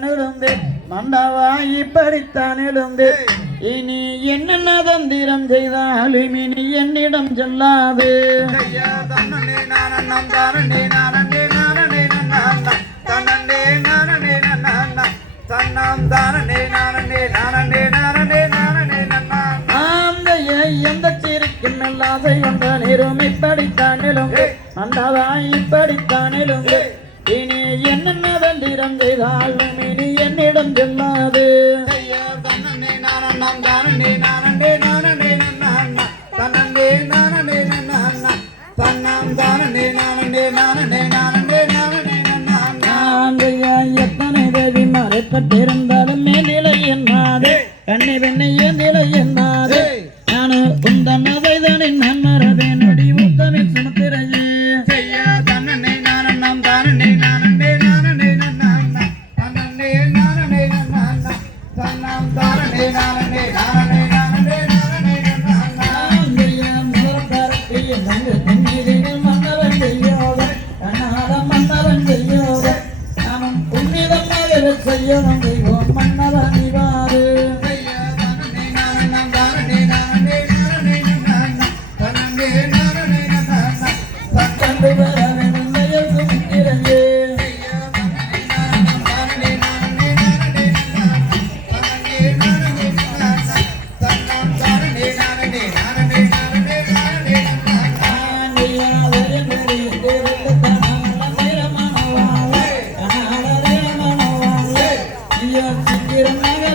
இப்படித்தான் எழுந்து மன்னவா இப்படித்தான் எழுந்து இனி என்னென்ன தந்திரம் செய்தாலும் இனி என்னிடம் சொல்லாது எந்த சிரிக்கும் எல்லாசை கொண்ட நிறும் இப்படித்தான் எழுந்து மன்னவா இப்படித்தான் எழுந்து இனி என்னென்ன தந்திரம் செய்தாலும் இனி என்னிடம் சொல்லாது எத்தனை தேவி மறைப்பட்டிருந்தாலும் நிலை என்னாது கண்ணை வெண்ணைய நிலை என்னாது நானு உந்தன் அதைதனின் நான் மறவேன் நொடி உத்தமில் சுமத்திரையே செய்யணும் தெய்வம் மன்னவன் இவாறு கண்டு வர வேண்டும் சுமித்திரையே You're